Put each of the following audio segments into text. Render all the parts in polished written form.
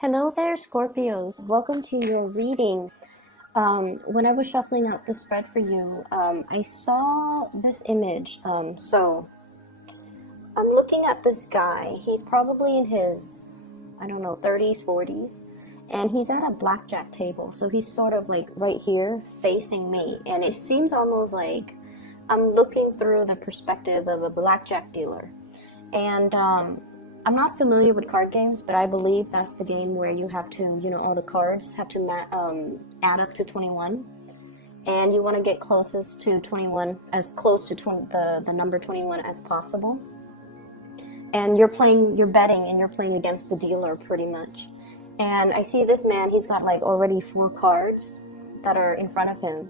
Hello there, Scorpios. Welcome to your reading. When I was shuffling out the spread for you, I saw this image. So I'm looking at this guy. He's probably in his, I don't know, 30s, 40s, and he's at a blackjack table. So he's sort of like right here facing me, and it seems almost like I'm looking through the perspective of a blackjack dealer. And I'm not familiar with card games, but I believe that's the game where you have to, all the cards have to add up to 21. And you want to get closest to 21, as close to the number 21 as possible. And you're betting, and you're playing against the dealer pretty much. And I see this man, he's got like already 4 cards that are in front of him.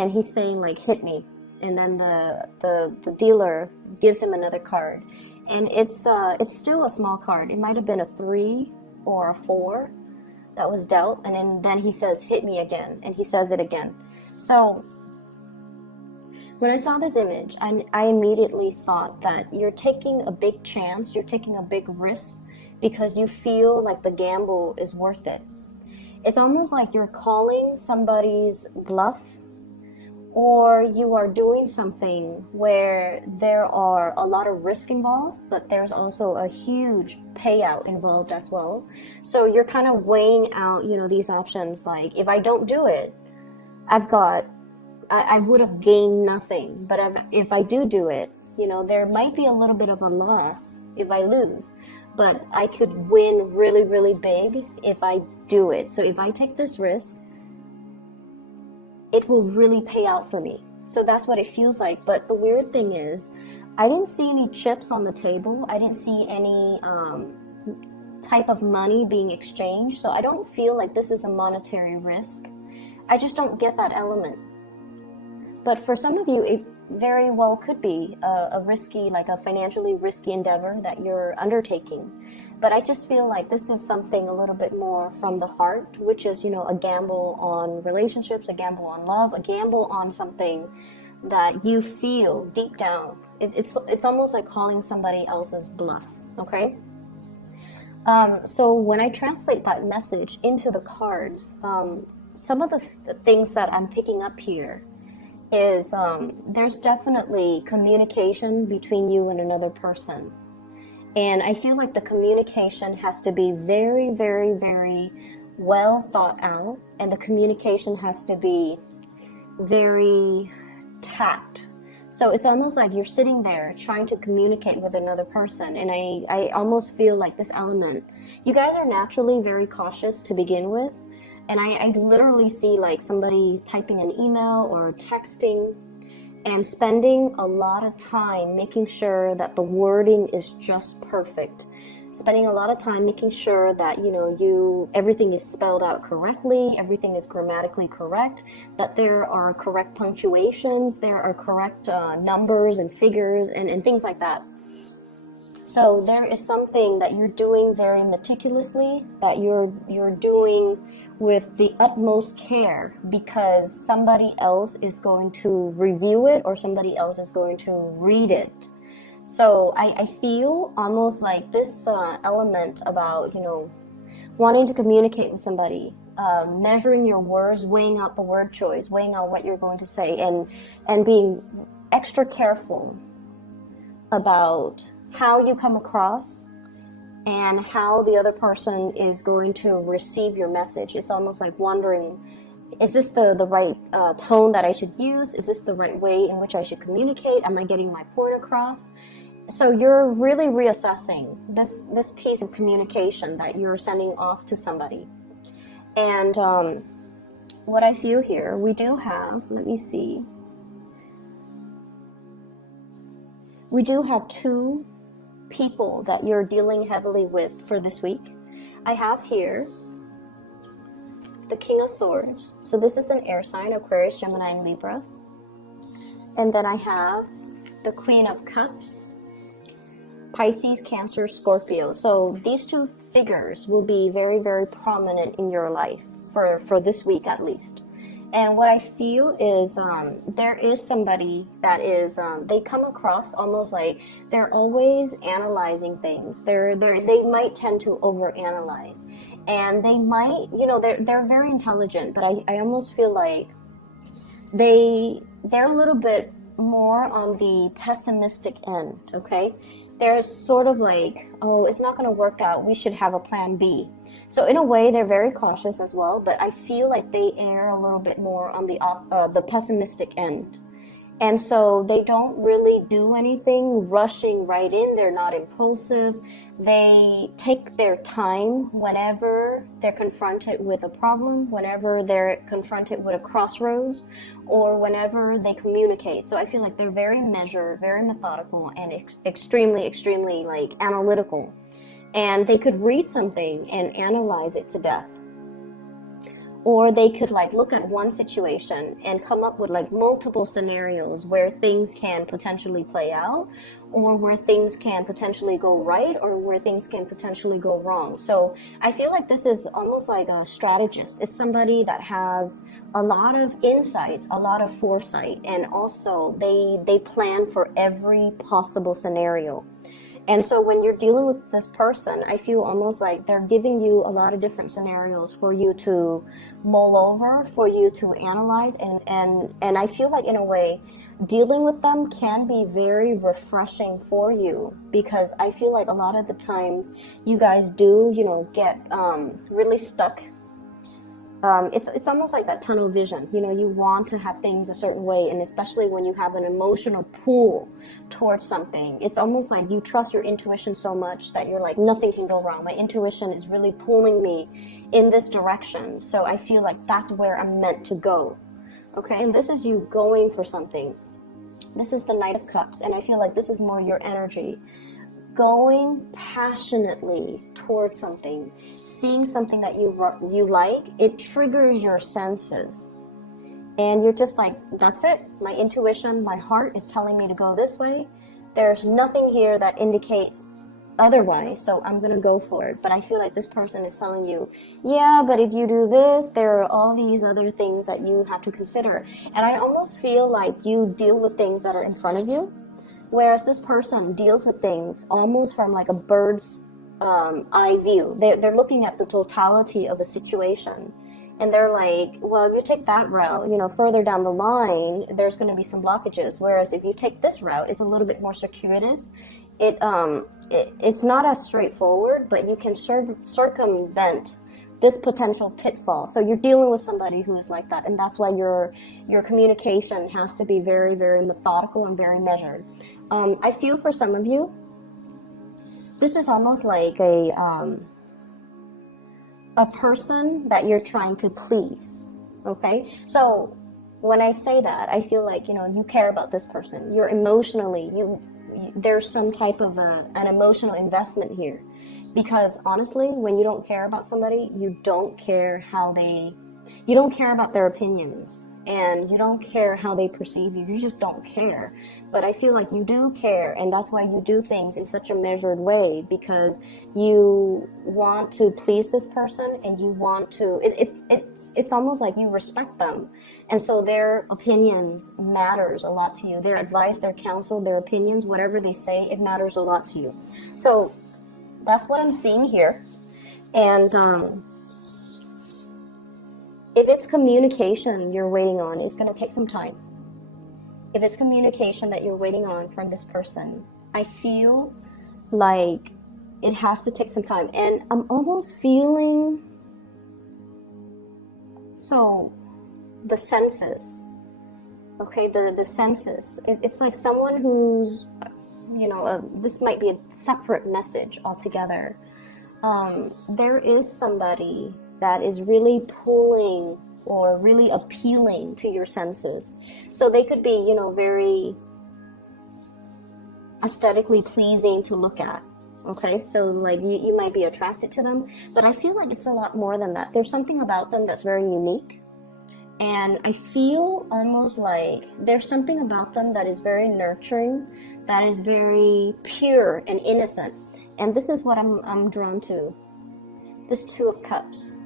And he's saying like, hit me. And then the dealer gives him another card. And it's still a small card. It might have been a 3 or a 4 that was dealt, and then he says, hit me again, and he says it again. So when I saw this image, I immediately thought that you're taking a big chance, you're taking a big risk, because you feel like the gamble is worth it. It's almost like you're calling somebody's bluff, or you are doing something where there are a lot of risk involved, but there's also a huge payout involved as well. So you're kind of weighing out, these options. Like, if I don't do it, I would have gained nothing. But if I do it, there might be a little bit of a loss if I lose. But I could win really, really big if I do it. So if I take this risk, it will really pay out for me. So that's what it feels like. But the weird thing is, I didn't see any chips on the table. I didn't see any type of money being exchanged. So I don't feel like this is a monetary risk. I just don't get that element. But for some of you, it very well could be a risky, like a financially risky endeavor that you're undertaking. But I just feel like this is something a little bit more from the heart, which is, a gamble on relationships, a gamble on love, a gamble on something that you feel deep down. It's almost like calling somebody else's bluff, okay? So when I translate that message into the cards, some of the things that I'm picking up here is there's definitely communication between you and another person. And I feel like the communication has to be very, very, very well thought out. And the communication has to be very tact. So it's almost like you're sitting there trying to communicate with another person. And I almost feel like this element, you guys are naturally very cautious to begin with. And I literally see like somebody typing an email or texting and spending a lot of time making sure that the wording is just perfect. Spending a lot of time making sure that, everything is spelled out correctly, everything is grammatically correct, that there are correct punctuations, there are correct numbers and figures and things like that. So there is something that you're doing very meticulously, that you're doing with the utmost care, because somebody else is going to review it or somebody else is going to read it. So I feel almost like this element about, wanting to communicate with somebody, measuring your words, weighing out the word choice, weighing out what you're going to say, and being extra careful about how you come across and how the other person is going to receive your message. It's almost like wondering, is this the right tone that I should use? Is this the right way in which I should communicate? Am I getting my point across? So you're really reassessing this piece of communication that you're sending off to somebody. And what I feel here, we do have, let me see, we do have 2 people that you're dealing heavily with for this week. I have here the King of Swords. So this is an air sign, Aquarius, Gemini, and Libra. And then I have the Queen of Cups, Pisces, Cancer, Scorpio. So these 2 figures will be very, very prominent in your life for this week at least. And what I feel is there is somebody that is, they come across almost like they're always analyzing things. They might tend to overanalyze. And they might, you know, they're very intelligent, but I almost feel like they're a little bit more on the pessimistic end, okay? They're sort of like, oh, it's not going to work out, we should have a plan B. So in a way, they're very cautious as well, but I feel like they err a little bit more on the pessimistic end. And so they don't really do anything rushing right in. They're not impulsive. They take their time whenever they're confronted with a problem, whenever they're confronted with a crossroads, or whenever they communicate. So I feel like they're very measured, very methodical, and extremely, extremely like analytical. And they could read something and analyze it to death. Or they could like look at one situation and come up with like multiple scenarios where things can potentially play out, or where things can potentially go right, or where things can potentially go wrong. So I feel like this is almost like a strategist. It's somebody that has a lot of insights, a lot of foresight, and also they plan for every possible scenario. And so when you're dealing with this person, I feel almost like they're giving you a lot of different scenarios for you to mull over, for you to analyze. And I feel like in a way, dealing with them can be very refreshing for you, because I feel like a lot of the times you guys do, you know, get really stuck. It's almost like that tunnel vision. You know, you want to have things a certain way, and especially when you have an emotional pull towards something, it's almost like you trust your intuition so much that you're like, nothing can go wrong. My intuition is really pulling me in this direction, so I feel like that's where I'm meant to go. Okay, and this is you going for something. This is the Knight of Cups, and I feel like this is more your energy. Going passionately towards something, seeing something that you like, it triggers your senses. And you're just like, that's it. My intuition, my heart is telling me to go this way. There's nothing here that indicates otherwise, so I'm going to go for it. But I feel like this person is telling you, yeah, but if you do this, there are all these other things that you have to consider. And I almost feel like you deal with things that are in front of you, whereas this person deals with things almost from like a bird's eye view. They're looking at the totality of a situation. And they're like, well, if you take that route, you know, further down the line, there's going to be some blockages. Whereas if you take this route, it's a little bit more circuitous. It's not as straightforward, but you can circumvent this potential pitfall. So you're dealing with somebody who is like that, and that's why your communication has to be very, very methodical and very measured. I feel for some of you, this is almost like a person that you're trying to please. Okay, so when I say that, I feel like, you know, you care about this person. You're emotionally, there's some type of an emotional investment here. Because honestly, when you don't care about somebody, you don't care about their opinions, and you don't care how they perceive you. You just don't care. But I feel like you do care, and that's why you do things in such a measured way, because you want to please this person, and you want to, it's almost like you respect them. And so their opinions matters a lot to you. Their advice, their counsel, their opinions, whatever they say, it matters a lot to you. So that's what I'm seeing here. And if it's communication you're waiting on, it's going to take some time. If it's communication that you're waiting on from this person, I feel like it has to take some time. And I'm almost feeling, so the senses, okay, the senses. It's like someone who's, you know, this might be a separate message altogether. There is somebody that is really pulling or really appealing to your senses. So they could be, you know, very aesthetically pleasing to look at. Okay, so like you might be attracted to them, but I feel like it's a lot more than that. There's something about them that's very unique. And I feel almost like there's something about them that is very nurturing, that is very pure and innocent. And this is what I'm drawn to. This Two of Cups.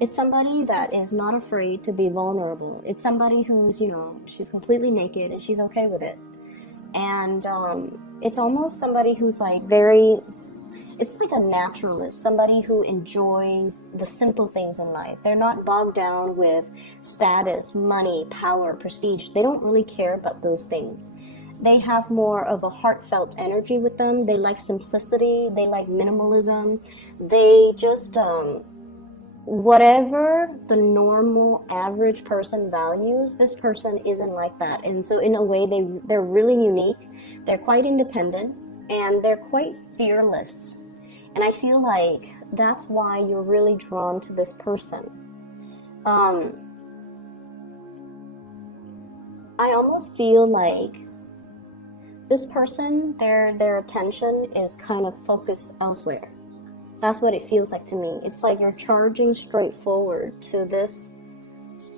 It's somebody that is not afraid to be vulnerable. It's somebody who's, you know, she's completely naked and she's okay with it. And it's almost somebody who's like very, it's like a naturalist, somebody who enjoys the simple things in life. They're not bogged down with status, money, power, prestige. They don't really care about those things. They have more of a heartfelt energy with them. They like simplicity. They like minimalism. They just, whatever the normal average person values, this person isn't like that. And so in a way, they're really unique. They're quite independent and they're quite fearless. And I feel like that's why you're really drawn to this person. I almost feel like this person, their attention is kind of focused elsewhere. That's what it feels like to me. It's like you're charging straight forward to this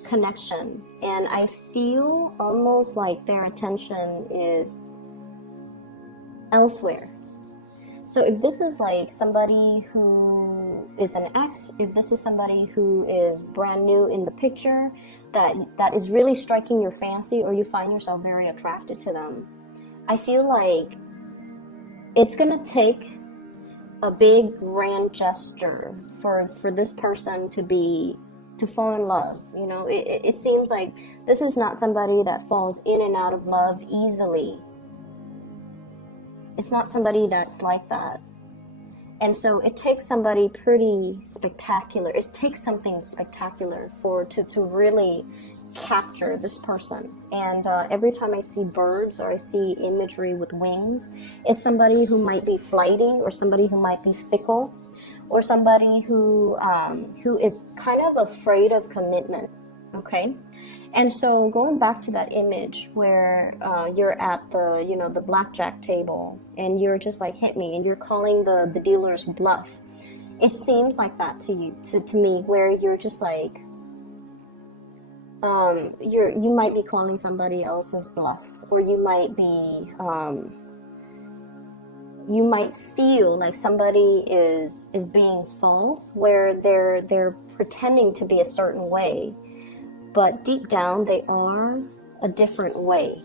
connection. And I feel almost like their attention is elsewhere. So if this is like somebody who is an ex, if this is somebody who is brand new in the picture, that is really striking your fancy, or you find yourself very attracted to them, I feel like it's gonna take a big grand gesture for this person to fall in love. You know, it seems like this is not somebody that falls in and out of love easily. It's not somebody that's like that. And so it takes somebody pretty spectacular. It takes something spectacular to really capture this person. And every time I see birds or I see imagery with wings, it's somebody who might be flighty, or somebody who might be fickle, or somebody who is kind of afraid of commitment. Okay. And so going back to that image where you're at the blackjack table and you're just like, hit me, and you're calling the dealer's bluff. It seems like that to you, to me, where you're just like, you might be calling somebody else's bluff, or you might be, you might feel like somebody is being false, where they're pretending to be a certain way, but deep down they are a different way.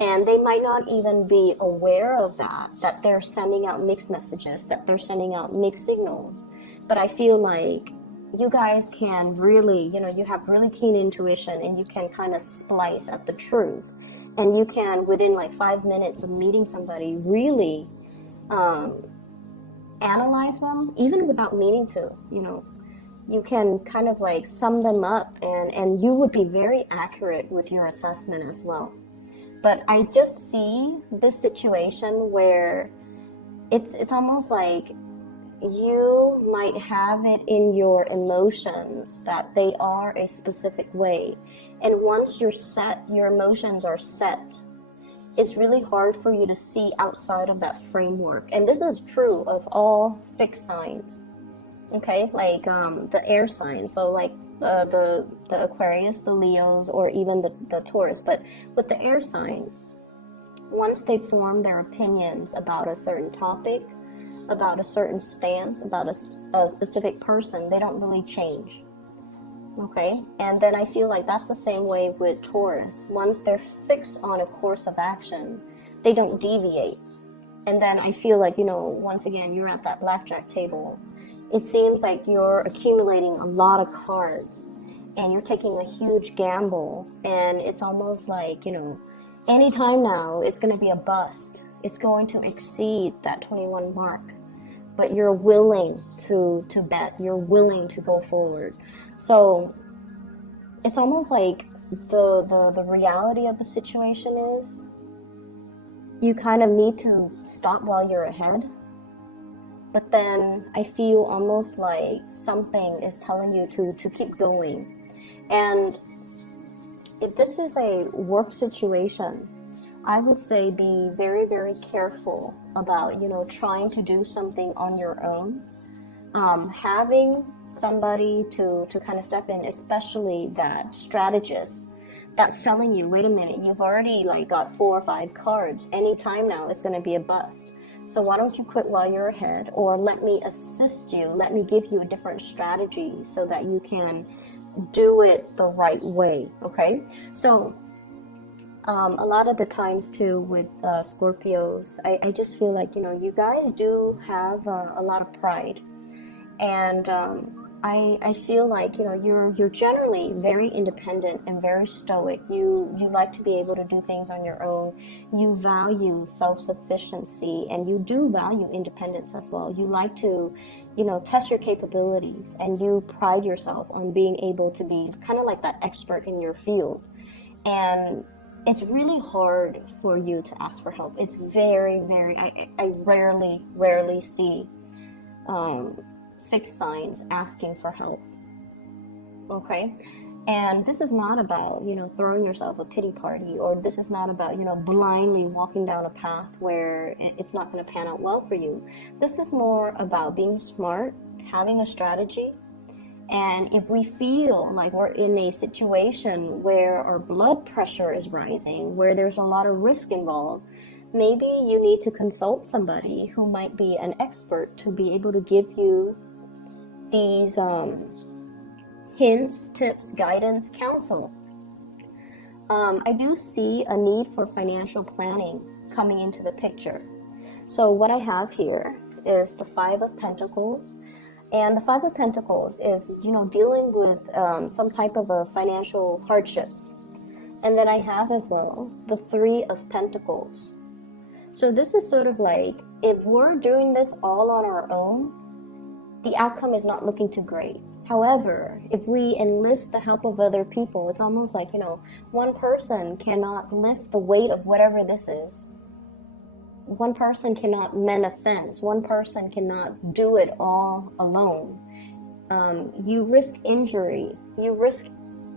And they might not even be aware of that they're sending out mixed messages, that they're sending out mixed signals. But I feel like you guys can really, you have really keen intuition, and you can kind of splice at the truth. And you can, within like 5 minutes of meeting somebody, really analyze them, even without meaning to, you can kind of like sum them up, and you would be very accurate with your assessment as well. But I just see this situation where it's almost like you might have it in your emotions that they are a specific way. And once you're set, your emotions are set, it's really hard for you to see outside of that framework. And this is true of all fixed signs. Okay, like the air signs, so like the Aquarius, the Leos, or even the Taurus. But with the air signs, once they form their opinions about a certain topic, about a certain stance, about a specific person, they don't really change. Okay, and then I feel like that's the same way with Taurus. Once they're fixed on a course of action, they don't deviate. And then I feel like, once again, you're at that blackjack table. It seems like you're accumulating a lot of cards, and you're taking a huge gamble, and it's almost like, anytime now it's going to be a bust. It's going to exceed that 21 mark, but you're willing to bet. You're willing to go forward. So it's almost like the reality of the situation is you kind of need to stop while you're ahead. But then I feel almost like something is telling you to keep going. And if this is a work situation, I would say be very, very careful about, trying to do something on your own. Having somebody to kind of step in, especially that strategist that's telling you, wait a minute, you've already like got 4 or 5 cards. Anytime now it's going to be a bust. So why don't you quit while you're ahead, or let me assist you, let me give you a different strategy so that you can do it the right way, okay? So A lot of the times too with Scorpios, I just feel like, you guys do have a lot of pride. And I feel like, you're generally very independent and very stoic. You like to be able to do things on your own. You value self-sufficiency, and you do value independence as well. You like to, test your capabilities, and you pride yourself on being able to be kind of like that expert in your field. And it's really hard for you to ask for help. It's very, very, I rarely see fixed signs asking for help. Okay? And this is not about, throwing yourself a pity party, or this is not about, blindly walking down a path where it's not going to pan out well for you. This is more about being smart, having a strategy. And if we feel like we're in a situation where our blood pressure is rising, where there's a lot of risk involved, maybe you need to consult somebody who might be an expert to be able to give you these hints, tips, guidance, counsel. I do see a need for financial planning coming into the picture. So what I have here is the Five of Pentacles. And the Five of Pentacles is, dealing with some type of a financial hardship. And then I have as well the Three of Pentacles. So this is sort of like, if we're doing this all on our own, the outcome is not looking too great. However, if we enlist the help of other people, it's almost like, one person cannot lift the weight of whatever this is. One person cannot mend a fence. One person cannot do it all alone. You risk injury. You risk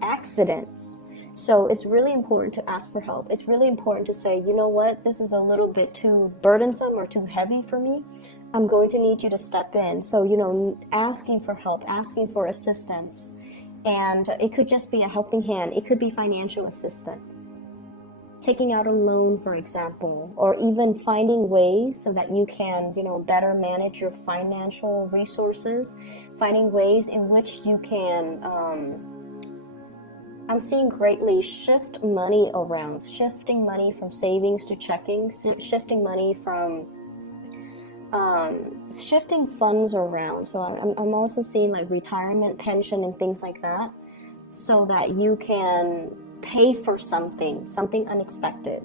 accidents. So it's really important to ask for help. It's really important to say, you know what, this is a little bit too burdensome or too heavy for me. I'm going to need you to step in. So, asking for help, asking for assistance. And it could just be a helping hand. It could be financial assistance. Taking out a loan, for example, or even finding ways so that you can, better manage your financial resources, finding ways in which you can, I'm seeing greatly shift money around, shifting money from savings to checking, shifting money from, shifting funds around. So I'm also seeing like retirement, pension, and things like that, so that you can pay for something unexpected.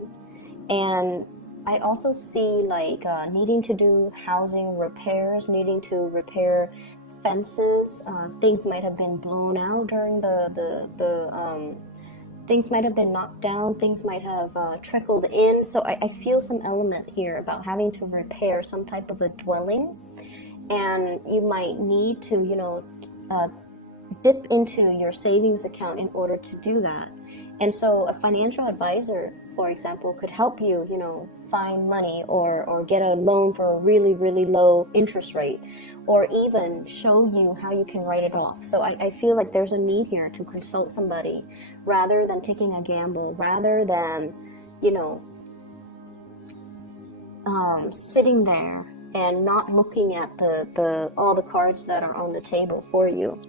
And I also see like needing to do housing repairs, needing to repair fences. Things might have been blown out during the things might have been knocked down, things might have trickled in. So I feel some element here about having to repair some type of a dwelling, and you might need to dip into your savings account in order to do that. And so a financial advisor, for example, could help you, find money or get a loan for a really, really low interest rate, or even show you how you can write it off. So I feel like there's a need here to consult somebody rather than taking a gamble, rather than, sitting there and not looking at the all the cards that are on the table for you.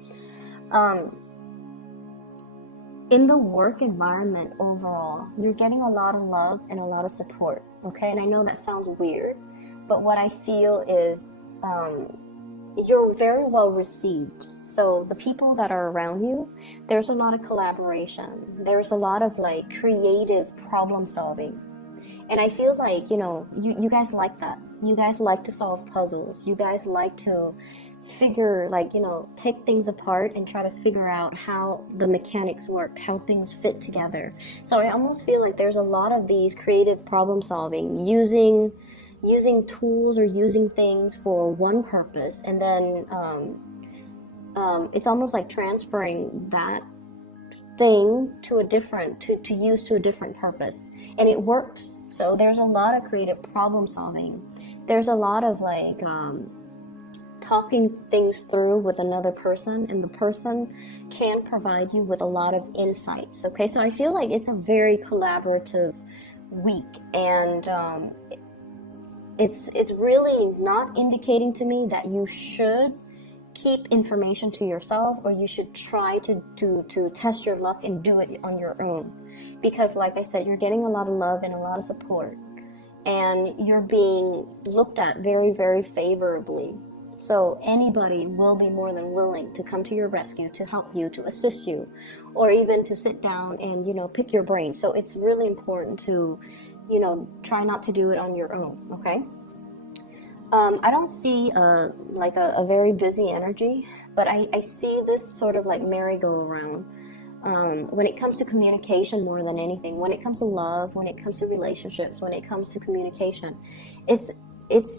In the work environment overall, you're getting a lot of love and a lot of support, okay? And I know that sounds weird, but what I feel is you're very well received. So the people that are around you, there's a lot of collaboration. There's a lot of like creative problem solving. And I feel like, you guys like that. You guys like to solve puzzles. You guys like to figure, take things apart and try to figure out how the mechanics work, how things fit together. So I almost feel like there's a lot of these creative problem solving, using tools or using things for one purpose, and then it's almost like transferring that thing to to use to a different purpose, and it works. So there's a lot of creative problem solving. There's a lot of talking things through with another person, and the person can provide you with a lot of insights. Okay, so I feel like it's a very collaborative week, and it's really not indicating to me that you should keep information to yourself, or you should try to test your luck and do it on your own. Because like I said, you're getting a lot of love and a lot of support, and you're being looked at very, very favorably. So anybody will be more than willing to come to your rescue, to help you, to assist you, or even to sit down and, pick your brain. So it's really important to, try not to do it on your own, okay? I don't see a very busy energy, but I see this sort of like merry-go-round. When it comes to communication, more than anything, when it comes to love, when it comes to relationships, when it comes to communication, it's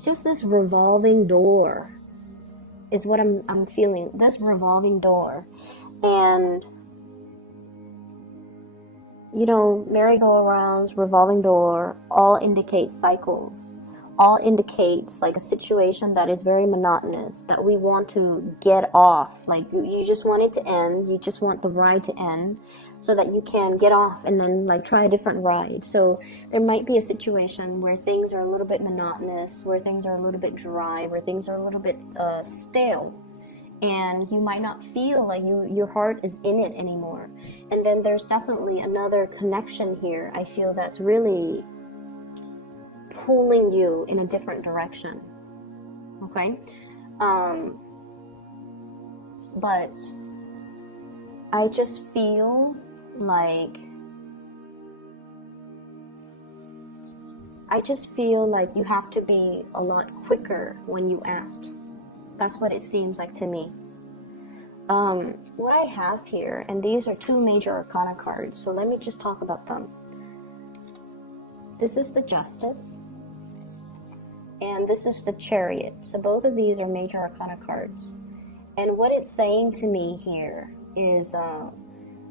just this revolving door is what I'm feeling, this revolving door. And merry-go-rounds, revolving door, all indicate cycles, all indicates like a situation that is very monotonous, that we want to get off. Like you just want it to end, you just want the ride to end so that you can get off and then like try a different ride. So there might be a situation where things are a little bit monotonous, where things are a little bit dry, where things are a little bit stale, and you might not feel like your heart is in it anymore. And then there's definitely another connection here, I feel, that's really pulling you in a different direction, okay? But I just feel like you have to be a lot quicker when you act. That's what it seems like to me. What I have here, and these are two major arcana cards, so let me just talk about them. This is the Justice, and this is the Chariot. So both of these are major arcana cards. And what it's saying to me here is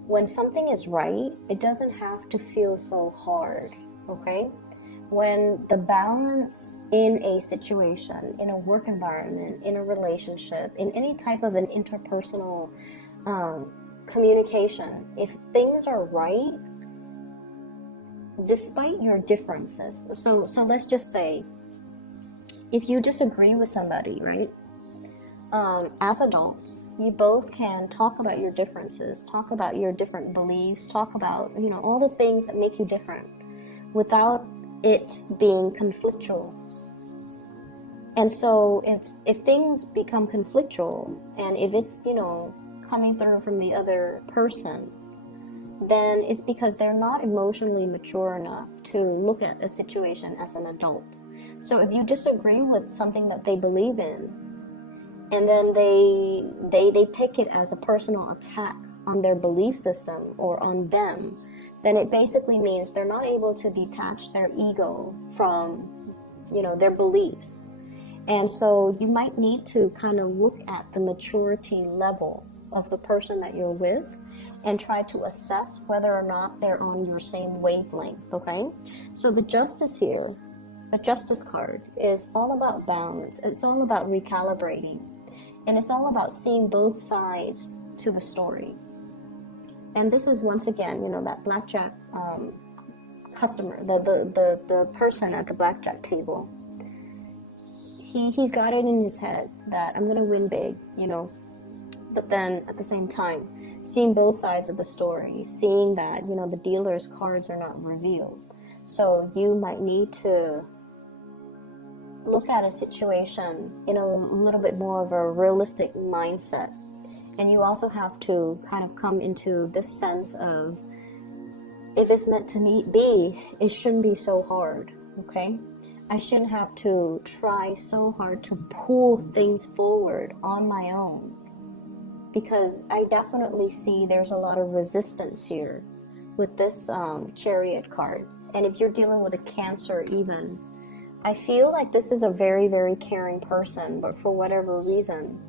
when something is right, it doesn't have to feel so hard, okay? When the balance in a situation, in a work environment, in a relationship, in any type of an interpersonal communication, if things are right, despite your differences. So let's just say, if you disagree with somebody, right? As adults, you both can talk about your differences, talk about your different beliefs, talk about, all the things that make you different without it being conflictual. And so if things become conflictual, and if it's, coming through from the other person, then it's because they're not emotionally mature enough to look at a situation as an adult. So if you disagree with something that they believe in, and then they take it as a personal attack on their belief system or on them, then it basically means they're not able to detach their ego from, their beliefs. And so you might need to kind of look at the maturity level of the person that you're with and try to assess whether or not they're on your same wavelength, okay? So the Justice here, the Justice card, is all about balance. It's all about recalibrating. And it's all about seeing both sides to the story. And this is, once again, that blackjack customer, the person at the blackjack table. He's got it in his head that I'm going to win big, But then at the same time, seeing both sides of the story, seeing that, the dealer's cards are not revealed. So you might need to look at a situation in a little bit more of a realistic mindset. And you also have to kind of come into this sense of, if it's meant to be, it shouldn't be so hard, okay? I shouldn't have to try so hard to pull things forward on my own, because I definitely see there's a lot of resistance here with this Chariot card. And if you're dealing with a Cancer even, I feel like this is a very, very caring person, but for whatever reason,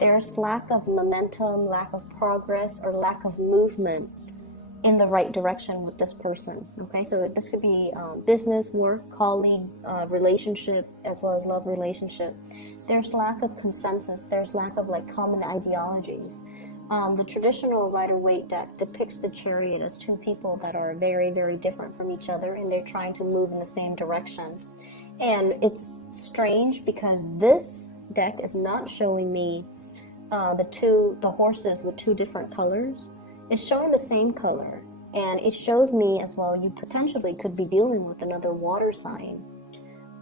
there's lack of momentum, lack of progress, or lack of movement in the right direction with this person, okay? So this could be business, work, colleague, relationship, as well as love relationship. There's lack of consensus. There's lack of common ideologies. The traditional Rider-Waite deck depicts the Chariot as two people that are very, very different from each other, and they're trying to move in the same direction. And it's strange because this deck is not showing me the horses with two different colors. It's showing the same color, and it shows me as well you potentially could be dealing with another water sign,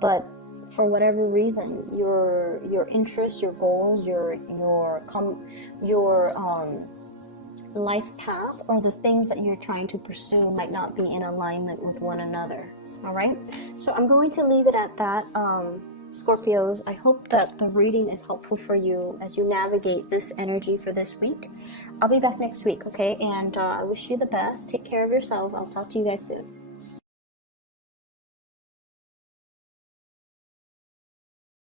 but for whatever reason, your interests, your goals, your life path, or the things that you're trying to pursue might not be in alignment with one another. All right, so I'm going to leave it at that. Scorpios, I hope that the reading is helpful for you as you navigate this energy for this week. I'll be back next week, okay? And I wish you the best. Take care of yourself. I'll talk to you guys soon.